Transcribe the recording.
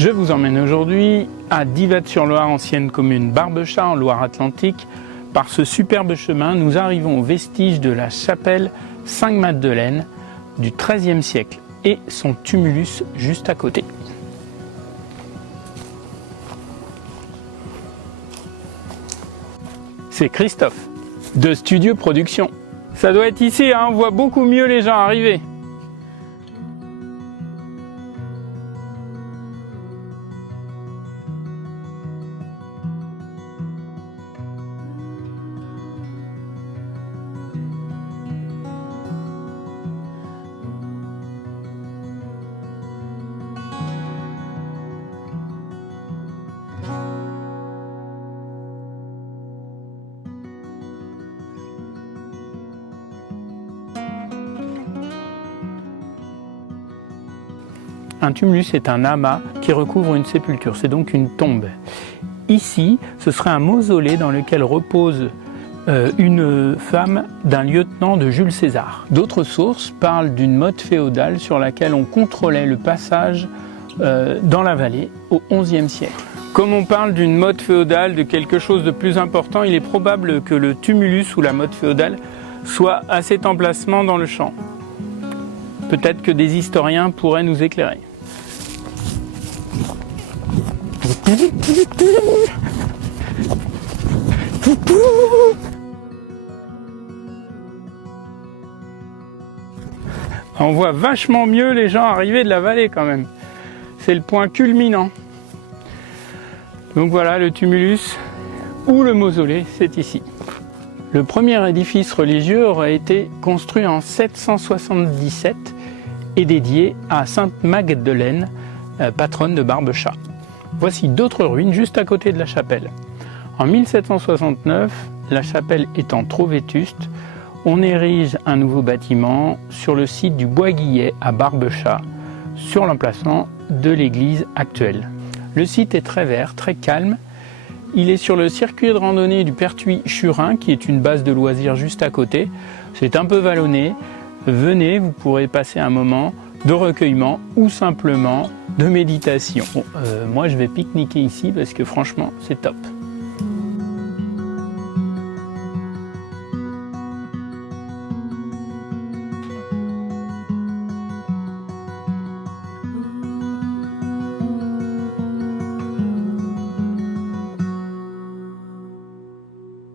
Je vous emmène aujourd'hui à Divatte-sur-Loire, ancienne commune Barbechat en Loire-Atlantique. Par ce superbe chemin, nous arrivons aux vestiges de la chapelle Sainte-Magdeleine du XIIIe siècle et son tumulus juste à côté. C'est Christophe de Studio Production. Ça doit être ici, hein, on voit beaucoup mieux les gens arriver. Un tumulus est un amas qui recouvre une sépulture, c'est donc une tombe. Ici, ce serait un mausolée dans lequel repose une femme d'un lieutenant de Jules César. D'autres sources parlent d'une motte féodale sur laquelle on contrôlait le passage dans la vallée au XIe siècle. Comme on parle d'une motte féodale, de quelque chose de plus important, il est probable que le tumulus ou la motte féodale soit à cet emplacement dans le champ. Peut-être que des historiens pourraient nous éclairer. On voit vachement mieux les gens arriver de la vallée quand même. C'est le point culminant. Donc voilà, le tumulus ou le mausolée, c'est ici. Le premier édifice religieux aurait été construit en 777 et dédié à Sainte Magdeleine, patronne de Barbechat. Voici d'autres ruines juste à côté de la chapelle. En 1769, la chapelle étant trop vétuste, on érige un nouveau bâtiment sur le site du Bois Guillet à Barbechat, sur l'emplacement de l'église actuelle. Le site est très vert, très calme. Il est sur le circuit de randonnée du Pertuis-Churin, qui est une base de loisirs juste à côté. C'est un peu vallonné. Venez, vous pourrez passer un moment de recueillement ou simplement de méditation. Moi, je vais pique-niquer ici parce que franchement, c'est top.